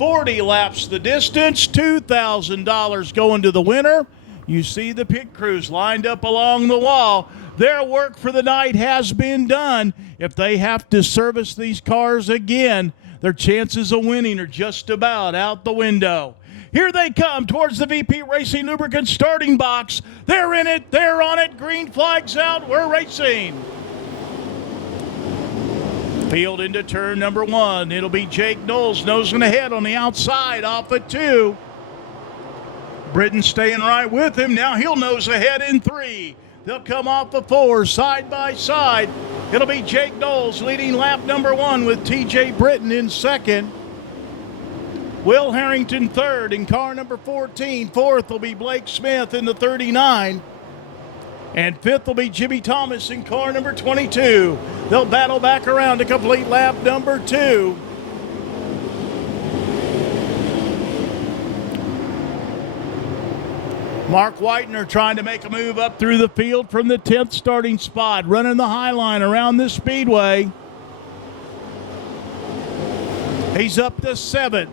40 laps the distance, $2,000 going to the winner. You see the pit crews lined up along the wall. Their work for the night has been done. If they have to service these cars again, their chances of winning are just about out the window. Here they come towards the VP Racing Lubricants starting box. They're in it. They're on it. Green flag's out. We're racing. Field into turn number 1. It'll be Jake Knowles nosing ahead on the outside off at 2. Britton staying right with him. Now he'll nose ahead in 3. They'll come off the 4 side by side. It'll be Jake Knowles leading lap number 1 with TJ Britton in second. Will Harrington third in car number 14. Fourth will be Blake Smith in the 39. And fifth will be Jimmy Thomas in car number 22. They'll battle back around to complete lap number 2. Mark Whitener trying to make a move up through the field from the 10th starting spot, running the high line around this speedway. He's up to 7th.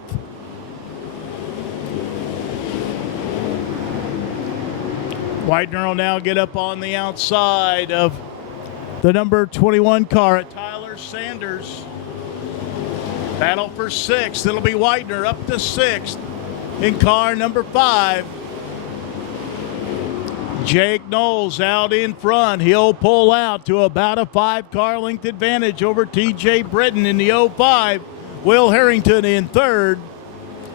Whitener will now get up on the outside of the number 21 car at Tyler Sanders. Battle for 6th. It'll be Whitener up to 6th in car number 5. Jake Knowles out in front. He'll pull out to about a 5-car length advantage over TJ Britton in the 05. Will Harrington in 3rd.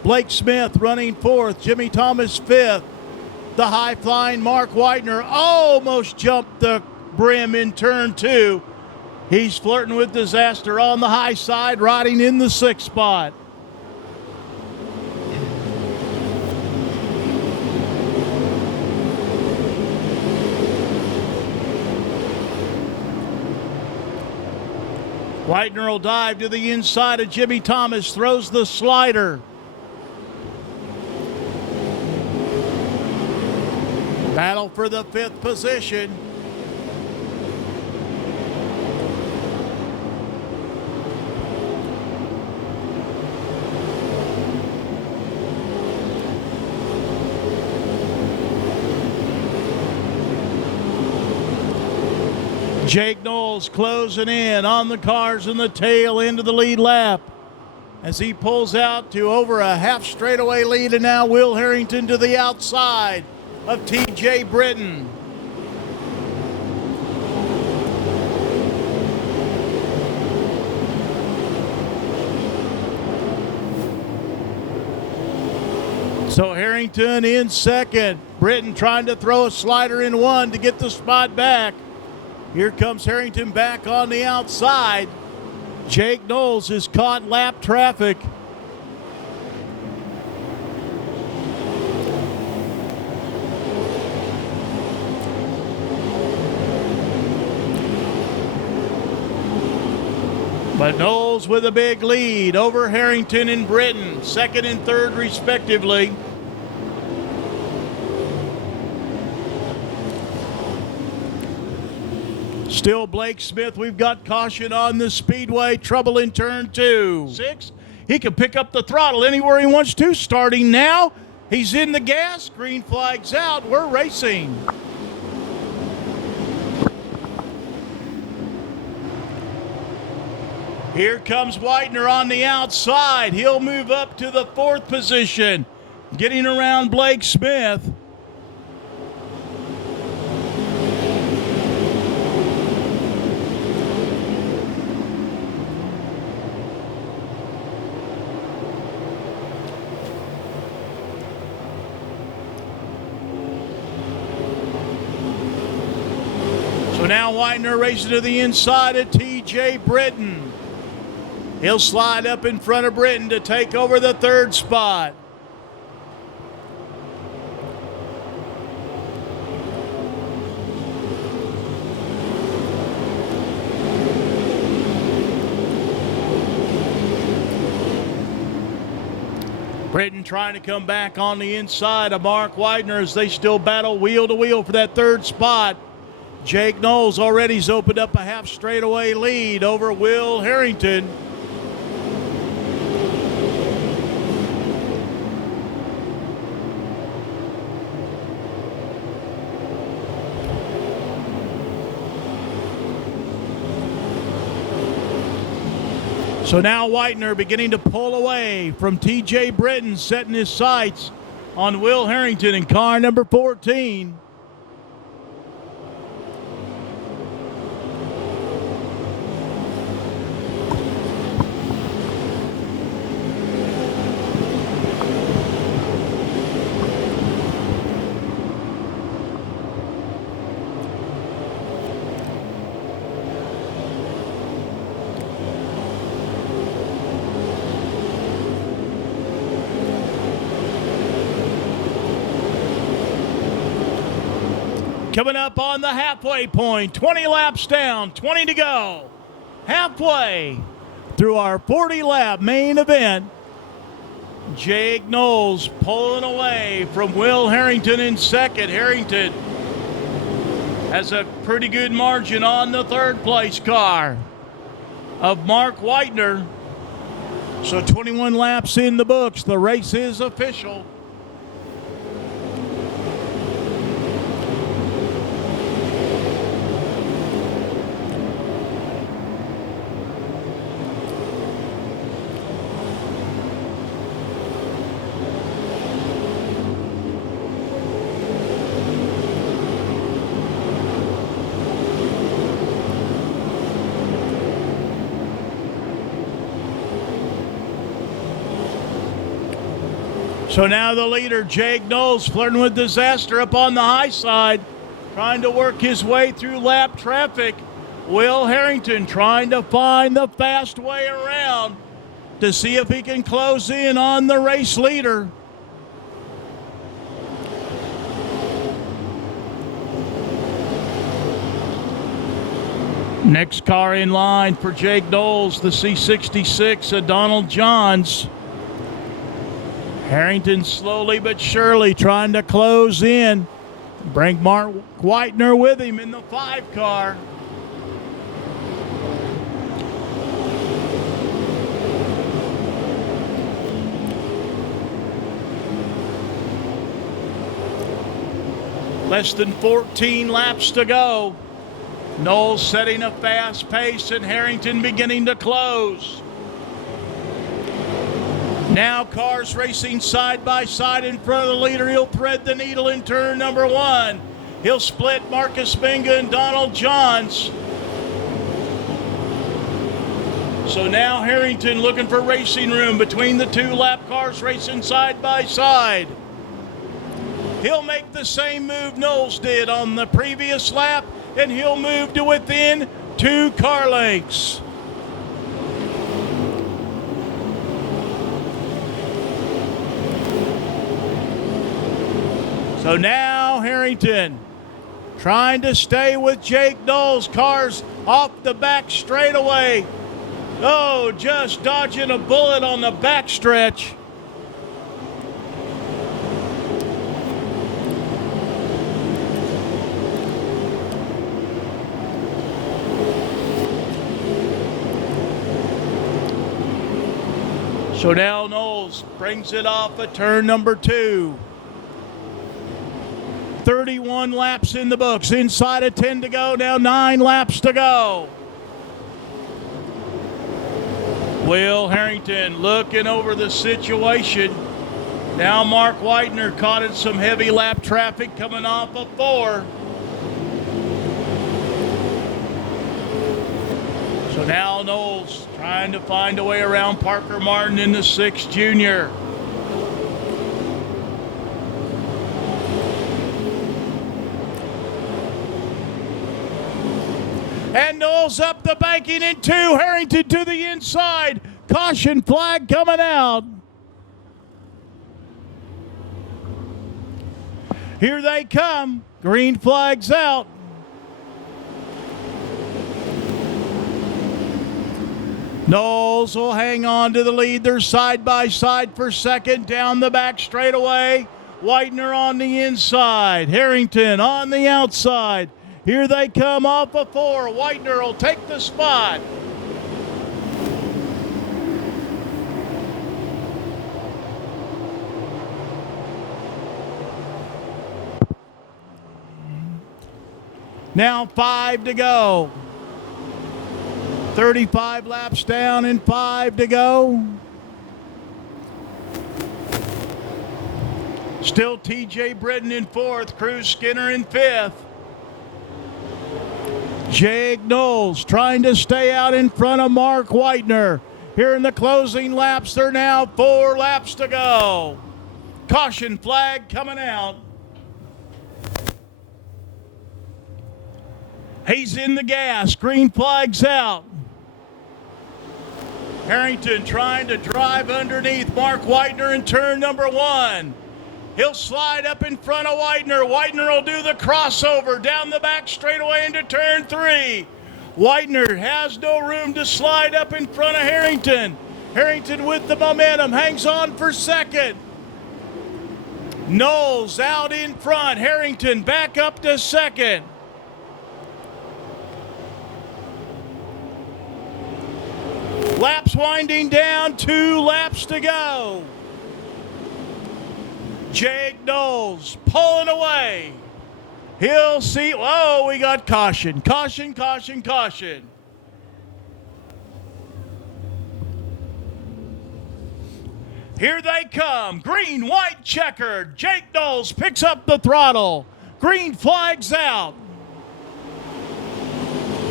Blake Smith running 4th. Jimmy Thomas 5th. The high-flying Mark Whitener almost jumped the brim in turn 2. He's flirting with disaster on the high side, riding in the 6th spot. Whitener will dive to the inside of Jimmy Thomas, throws the slider. Battle for the 5th position. Jake Knowles closing in on the cars in the tail end of the lead lap as he pulls out to over a half straightaway lead, and now Will Harrington to the outside of TJ Britton. So Harrington in second. Britton trying to throw a slider in 1 to get the spot back. Here comes Harrington back on the outside. Jake Knowles has caught lap traffic. But Knowles with a big lead over Harrington and Britton, 2nd and 3rd respectively. Still Blake Smith. We've got caution on the speedway. Trouble in turn 2. 6. He can pick up the throttle anywhere he wants to. Starting now. He's in the gas. Green flag's out. We're racing. Here comes Whitener on the outside. He'll move up to the 4th position, getting around Blake Smith. So now Whitener racing to the inside of TJ Britton. He'll slide up in front of Britton to take over the 3rd spot. Britton trying to come back on the inside of Mark Whitener as they still battle wheel to wheel for that 3rd spot. Jake Knowles already's opened up a half straightaway lead over Will Harrington. So now Whitener beginning to pull away from T.J. Britton, setting his sights on Will Harrington in car number 14. Coming up on the halfway point, 20 laps down, 20 to go. Halfway through our 40-lap main event. Jake Knowles pulling away from Will Harrington in second. Harrington has a pretty good margin on the third place car of Mark Whitener. So 21 laps in the books. The race is official. So now the leader, Jake Knowles, flirting with disaster up on the high side, trying to work his way through lap traffic. Will Harrington trying to find the fast way around to see if he can close in on the race leader. Next car in line for Jake Knowles, the C66 of Donald Johns. Harrington slowly but surely trying to close in. Bring Mark Whitener with him in the 5 car. Less than 14 laps to go. Knowles setting a fast pace and Harrington beginning to close. Now cars racing side by side in front of the leader. He'll thread the needle in turn number 1. He'll split Marcus Benga and Donald Johns. So now Harrington looking for racing room between the 2 lap cars racing side by side. He'll make the same move Knowles did on the previous lap, and he'll move to within 2 car lengths. So now Harrington trying to stay with Jake Knowles. Cars off the back straightaway. Oh, just dodging a bullet on the backstretch. So now Knowles brings it off at turn number 2. 31 laps in the books. Inside of 10 to go. Now 9 laps to go. Will Harrington looking over the situation. Now Mark Whitener caught in some heavy lap traffic coming off of 4. So now Knowles trying to find a way around Parker Martin in the 6 junior. And Knowles up the banking in 2. Harrington to the inside. Caution flag coming out. Here they come. Green flag's out. Knowles will hang on to the lead. They're side by side for second. Down the back straightaway. Whitener on the inside. Harrington on the outside. Here they come off of 4. Whitener will take the spot. Now 5 to go. 35 laps down and 5 to go. Still TJ Britton in 4th, Cruz Skinner in 5th. Jake Knowles trying to stay out in front of Mark Whitener. Here in the closing laps, there are now 4 laps to go. Caution flag coming out. He's in the gas. Green flag's out. Harrington trying to drive underneath Mark Whitener in turn number 1. He'll slide up in front of Whitener. Whitener will do the crossover down the back straightaway into turn 3. Whitener has no room to slide up in front of Harrington. Harrington with the momentum, hangs on for 2nd. Knowles out in front. Harrington back up to 2nd. Laps winding down, 2 laps to go. Jake Knowles pulling away. He'll see. Oh, we got caution. Caution, caution, caution. Here they come. Green, white, checkered. Jake Knowles picks up the throttle. Green flag's out.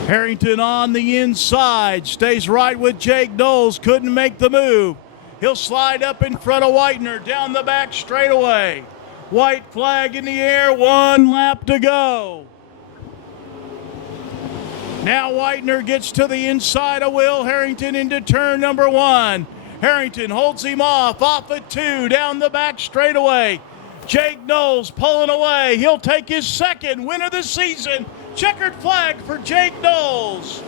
Harrington on the inside. Stays right with Jake Knowles. Couldn't make the move. He'll slide up in front of Whitener down the back straightaway. White flag in the air, 1 lap to go. Now Whitener gets to the inside of Will Harrington into turn number 1. Harrington holds him off at 2, down the back straightaway. Jake Knowles pulling away. He'll take his 2nd win of the season. Checkered flag for Jake Knowles.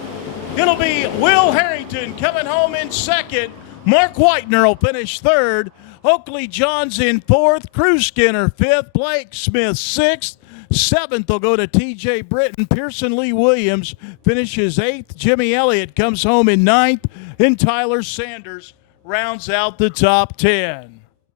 It'll be Will Harrington coming home in 2nd. Mark Whitener will finish 3rd. Oakley Johns in 4th. Cruz Skinner 5th. Blake Smith 6th. 7th will go to TJ Britton. Pearson Lee Williams finishes 8th. Jimmy Elliott comes home in 9th. And Tyler Sanders rounds out the top 10.